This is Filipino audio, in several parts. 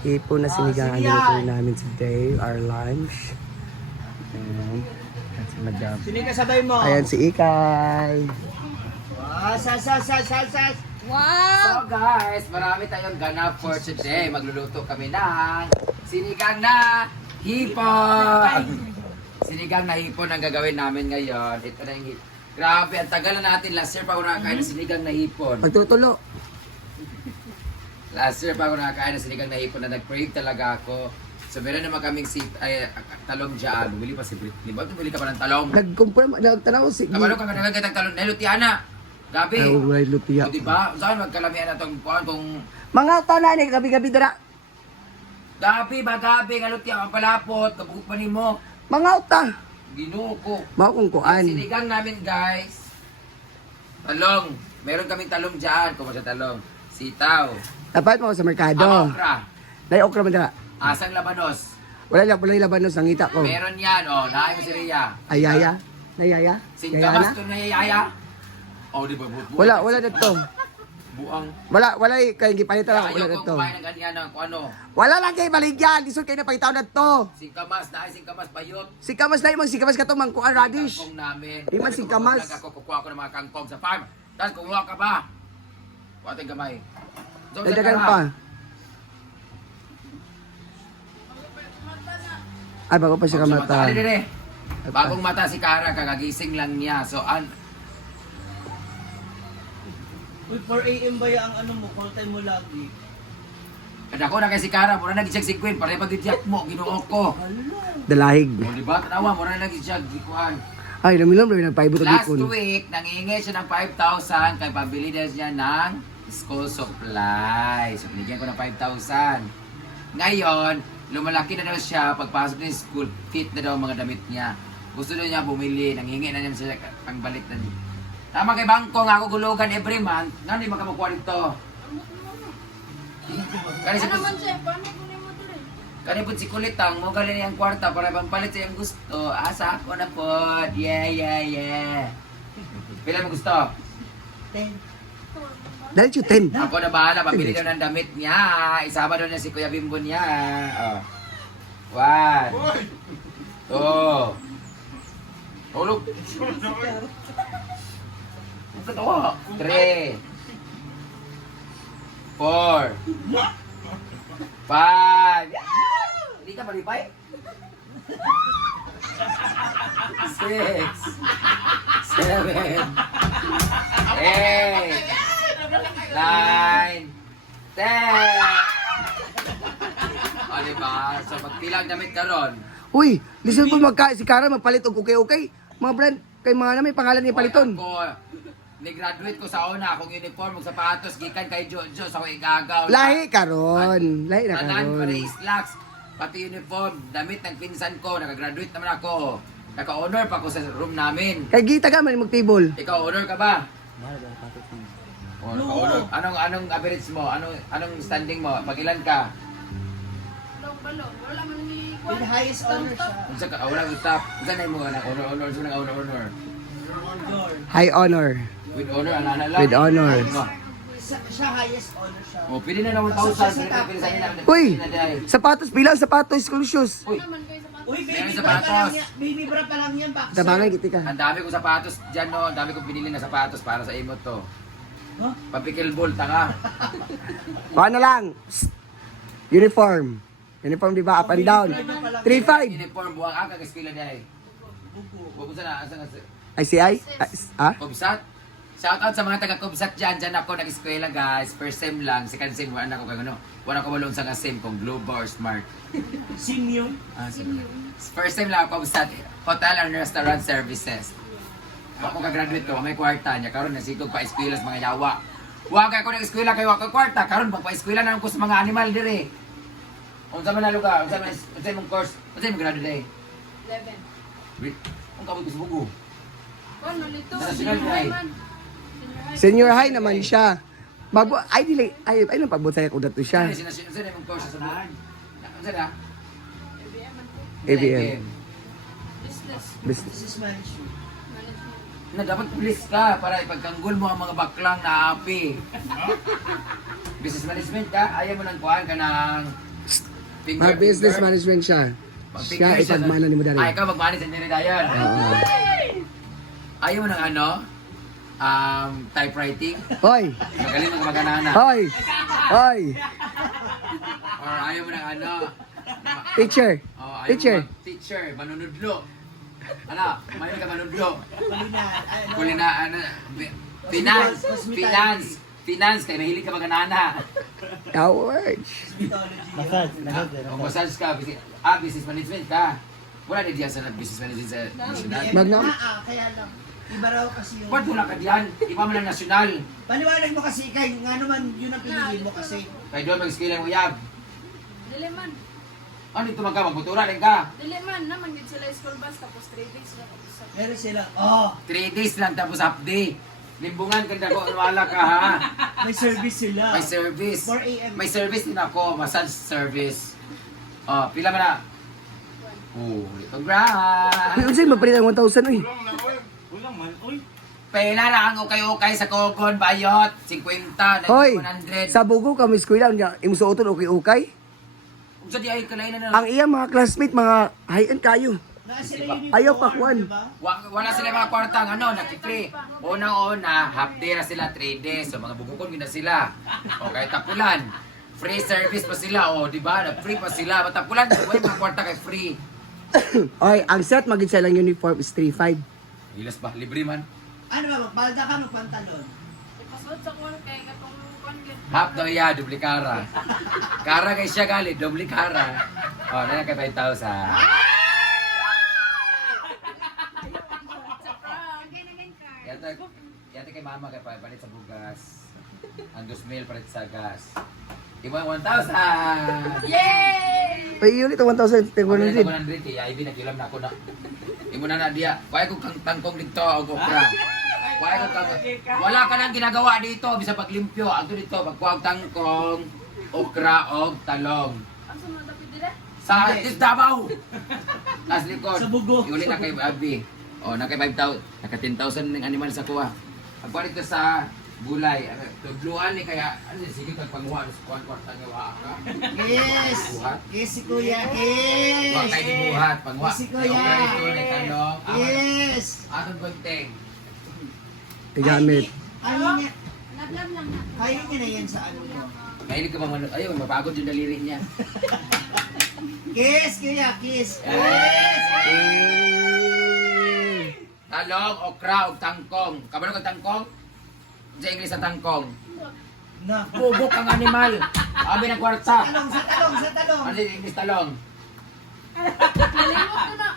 Hipon na sinigang ang niluto namin today, our lunch. Ayan. Ayan si Madam. Sini ka sabay mo. Ayan si Ikay. Sas. Wow! So guys, marami tayong ganap for today. Magluluto kami ng sinigang na hipon. Sinigang na hipon ang gagawin namin ngayon. Ito na yung hipon. Grabe, ang tagal na natin. Last year pa ako nakakain ng sinigang na hipon. Pagtutulo. Last year pa ako nakakain ng sinigang na hipon na nag-crave talaga ako. So meron naman kaming talong dyan. Bumili pa si Britney. Ba't bumili ka pa ng talong? Nagtanaw si Kabalo ka kadagdag ng talong. Nalutiana. Gabi. Alright, Lutia. O diba? Saan magkalamihan na itong kuhan kung... Mga tanan ni gabi-gabi dara. Gabi ba gabi? Nalutian ang palapot. Kabukot pa ni mo. Mga uta. Ginuo ko. Mao kung kuan. Sinigang namin guys. Talong. Meron kaming talong dyan. Kung sa talong. Sitaw. Dapat mo sa merkado. Okra. Dai okra man dara. Asang labanos. Wala labanos ang ngita ko. Meron yan. O, naay mo si Rhea. Ayaya. Nayaya. Singkamas to na yaya. O, di ba? Wala dito. Buang. Wala kay gipahita lang wala Ayaw dito. kong kumain ng ganyan ng kung ano. Wala lang kay baligyan. Lisod kay na pahitaw na to. Singkamas. Naay singkamas. Bayot. Sikamas na imong sikamas ka to mang kuan radish. Kangkong namin. Di man singkamas. Kukuha ko ng mga kangkong sa farm. Tapos kumuha ka ba? Kuha gamay. So, Dagdagan pa. Ay, bago pa siya kamata. Ali dire. Bagong mata si Kara, kagagising lang niya. So, 4 AM ba ang ano mo? Call time mo lagi. ako na kay si Kara, mura na gisag si Queen, pare pag-iyak mo, ginuo ko. Dalahig. O, diba? Tanawa, mura na gisag, gikuhan. Ay, naminom na paibuto Last dikon. week, nangingi siya ng 5,000 kay pabili na siya ng school supply. So, binigyan ko ng 5,000. Ngayon, lumalaki na daw siya, pagpasok ng school, fit na daw ang mga damit niya. Gusto daw niya bumili, nangingi na niya siya ang balik na niya. Tama kay bangko nga ako gulugan every month, nga hindi makamukuha dito. Kani po si Kulitang, mo galing niyang kwarta para pampalit sa iyang gusto. Asa ako na po. Yeah. Pila mo gusto? 10. Dahil siya 10. Ako na bahala, pabili daw ng damit niya. Isama daw niya si Kuya Bimbo niya. Oh. 1. 2. Tulog. Ang katawa. 3. 4. 5. Hindi ka palipay? 6. 7. 8. 9, 10. O diba? So magpilang damit ka ron. Uy, listen po si Kara magpalit og okay. Mga brand, kay mga namin pangalan niya paliton. Ako, ni-graduate ko sa una, akong uniform, og sapatos, gikan kay Jojo, sa ako igagaw. Lahi karon. Lahi na Tanan pa karon. rin slacks, pati uniform, damit ng pinsan ko, nakagraduate naman ako. Naka-honor pa ako sa room namin. Kay gita ka man mag-table. Ikaw, honor ka ba? Oh, naka-honor. Anong average mo? Anong standing mo? Pag-ilan ka? With highest honor siya. Unsa ka? Wala yung top. Unsa na mo anak? Honor. Unsa na honor? Honor. High honor. With honor, ana lang. With honor. No. Siya highest honor siya. Oh, pili na ng 1,000. Pili sa inyo na. Uy, Pili na dahil. sapatos, bilang sapatos, school shoes. Uy, Uy, Meron baby sa bra pa lang patos. yan. Baby bra pa lang yan, boxer. Tabangan kita ka. ang dami kong sapatos dyan no. Ang dami kong binili na sapatos para sa imo to. Huh? Papikil-ball, tanga. Paano lang? Psst. Uniform. Uniform di ba? Up and down. 3-5. Uniform, buwang ka kag-eskwela dahil. Huwag sa na. Asa nga si... ICI? Ah? Kubsat? Shoutout sa mga taga-Kubsat dyan. Dyan ako nag-eskwela guys. First sem lang. Second sem, wala na ako kag ano. Wala ko malun sa sem kung Globo or Smart. Senior. First time lang ako sa hotel and restaurant services. Ako ka-graduate ko, may kwarta niya. Karon nasigog pa eskwela sa mga yawa. Huwag ako ng eskwela kayo ako kwarta. Karon magpa-eskwela na ako sa mga animal dire. Unsa man nalo ka? Unsa mong course? Unsa mong graduate day? 11. Ang kabog ko sa bugo. Ano nito? National high. Senior high naman siya. Bago, ay dili, ay nang pabot saya ko dato siya. Unsa mong course sa bugo? Unsa na? ABM. Business Business. Business management. management. Na dapat pulis ka para ipagkanggol mo ang mga baklang na api. Business management ka, ayaw mo nang kuhaan ka ng Mag-business management siya. Siya ipagmana ni mo dari. Ay, ikaw magmana sa nila dayon. Oo. Ayaw mo ng ano? Typewriting? Hoy! Magaling mo maganana. Hoy! Hoy! Or ayaw mo ng ano? Teacher! Oh, ayaw Teacher! mo teacher, manunudlo. Ano? Mahilig ka manunudlo. Kulinan. Kulina, ano? Finance. Finance. Finance, kaya mahilig ka maganana. Cowards! O massage ka, business management ka. Wala na diyan sa business management sa national. Magnam? Kaya lang. Iba raw kasi yung... Ba't wala ka diyan? Iba mo lang national. Paliwanag mo kasi kay nga naman yun ang pinili mo kasi. Kaya doon mag-skill ang uyab. Dili man. Ano dito magbutura rin ka? Dili man naman gid sila school bus tapos 3 days na tapos sa. Meron sila. Oh, 3 days lang tapos half day. Limbungan ka na ko, wala ka ha. may service sila. May service. 4 a.m. May service din ako, massage service. Oh, pila man na? Oh, congrats! Uy, unsay mapalit ang 1,000 uy. Pila na ang ukay-ukay sa Kogon, Bayot, 50, Hoy! 100. Sa bugo kami eskwela niya, imong suoton okay-okay. Kung sa di ay kalain na Ang iya mga classmate mga high-end kayo. Na sila uniform, Ayaw pa, Juan. diba? Wala sila mga kwartang ano, nakipre. Unang-una, half day na sila, 3 days. So mga bugukon na sila. O kahit tapulan. Free service pa sila, o di ba? Free pa sila. Matapulan, wala mga kwarta kay free. Oy, ang set magid sa lang uniform is 3,500. Hilas ba? Libre man. Ano ba, magpalda ka magpantalon? Ipasod sa kuwan kay katong kuwan gid. Half daw iya, dubli kara. Kara kay siya gali, dubli kara. O, na kay 5,000. Sa prank. Yata kay mama kay palit sa bugas. Ang 2,000 palit sa gas. Imo ang 1,000. Yay! Ay, yun ito 1,000. Ano na 100 kay Ivy nagilam na ako na. Imo na dia. Why ko kang tangkong dito og okra. Why ko kang wala ka nang ginagawa dito bisa paglimpyo. Adto dito pagkuag tangkong, okra og talong. Asa man dapat dira? Sa Davao. Las likod. Sa bugo. Iuli na kay Abi. Oh, na kay 5,000, naka 10,000 ning animal sa kuha. Pagkuha dito sa gulay, tudluan ni kaya ano sige kag panguha sa kuan kwarta nga wa ka. Yes! Yes, si Kuya. Yes! Wa kay gibuhat panguha. Si Kuya. Ni talong. Yes! Aton gunting. Igamit. Kaya niya, Naglam lang na. kaya niya na yan sa ano mo. Mahilig ka bang manood? Ayun, mapagod yung daliri niya. Kiss, Kuya, kiss. Yes! Eh. Talong, okra, og tangkong. Kabalo kag tangkong? Sa English sa tangkong. Na. Bubok ang animal. Abi ng kwarta. Talong, sa talong, sa talong. Ano yung English talong? Nalimot ko na.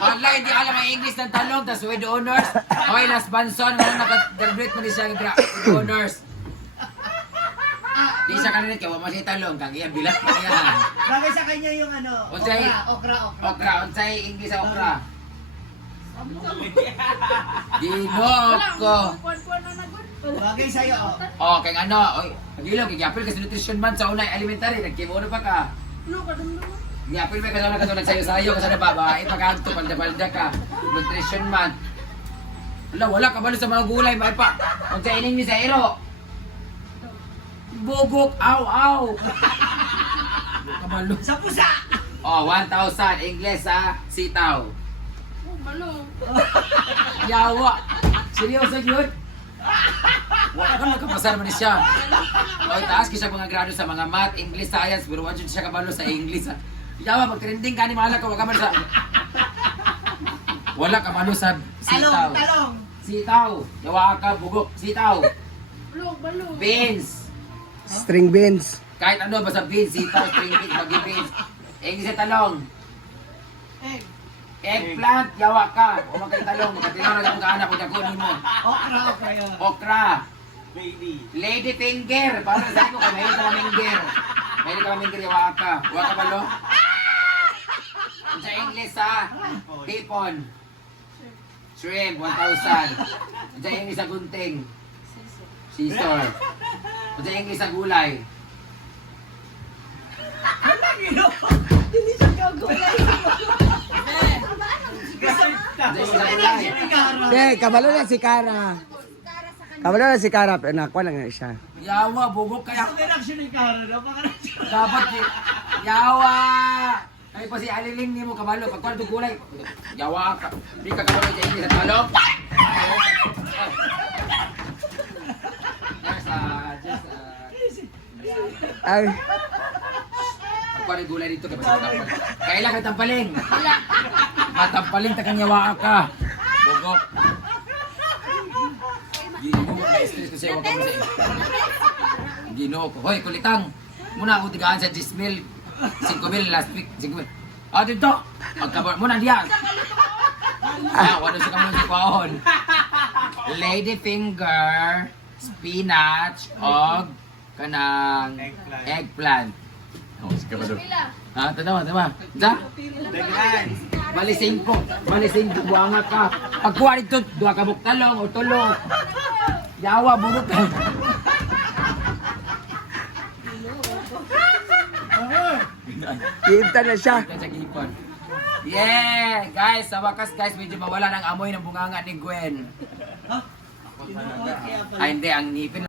Wala, hindi alam ang English ng talong. Tas with honors. Okay, last banson. Naka-graduate mo din siya with honors. Di siya kanina kaya wala siya talong. Kang iya, bilat pa niya. Bagay sa kanya yung ano, Unsay? okra. Okra, unsay English sa okra? Amo ka. Ginoo ko. Kuwan-kuwan na nagod. Bagay sa'yo, oh. Oh, kay ano, oy, nagilo kay gyapil kasi nutrition man sa unay elementary, nagkimono pa ka. Ano ka dumdum? Gyapil may kasama ka nagsayo-sayo ka sa babae, pagkanto palda-palda ka. Nutrition man. Wala ka balo sa mga gulay, may pa. Kung sa ining ni sa ero. Bugok, aw. Kabalo. Sa pusa! Oh, 1,000 English sa sitaw. Oh, balo. Yawa. Seryoso yun? Wala ka nagkapasar man siya. Oy, taas siya mga grado sa mga math, English, science, pero wala siya kabalo sa English. Ha? Yawa, pag trending ka ni mahala ka, wala ka man sa... Wala ka malo sa sitaw. Talong. Sitaw. Yawa ka, bugok. Sitaw. Balo. Beans. String beans. Kahit ano, basta beans, sitaw, string beans, magi beans. English sa talong. Egg. Eggplant, yawa ka. O magkay talong, magkatinaw na lang kaanak ko dyan mo. Okra yun. Okra. Baby. Lady finger. Para sa ko, may ka finger. May ka finger, yawa ka. Yawa ka balo? Sa English sa hipon. Shrimp, 1,000. Sa English sa gunting. Scissor. Sa English sa gulay. Hindi siya gagawin. Sa English sa gulay. Eh, kabalo na si Kara. Kabalo na si Kara, pero nakuha lang na siya. Yawa, bugok kaya. Gusto may reaction ni Kara, no? Baka Dapat Yawa! Ay pa si Aliling ni mo kabalo. Pagkuhan ito gulay. Yawa ka. Di ka kabalo dyan sa talong. Ay, Pagkuhan yung gulay dito. Kailan ka tampaling? Matampaling ta kang yawa ka. Bugok. Ginoo, na-stress ko sa'yo. Wag ka mo sa'yo. Ginoo ko. Hoy, kulitang. Muna ako tigaan sa 10,000. 5,000 last week. 5,000. Ah, dito. Magkabar. Muna diyan. Wala siya kami sa kwaon. Lady finger, spinach, og kanang eggplant. Oh, sige ba doon? Ha, tama. Da? Balising ko, buwangat ka. Pagkuha dito, duha ka buktalong o tulong. Yawa, burot ka. kita na siya. Yeah! Guys, sa wakas guys, medyo mawala ng amoy ng bunganga ni Gwen. Kinuha kaya pala. Ay, hindi, ang ngipin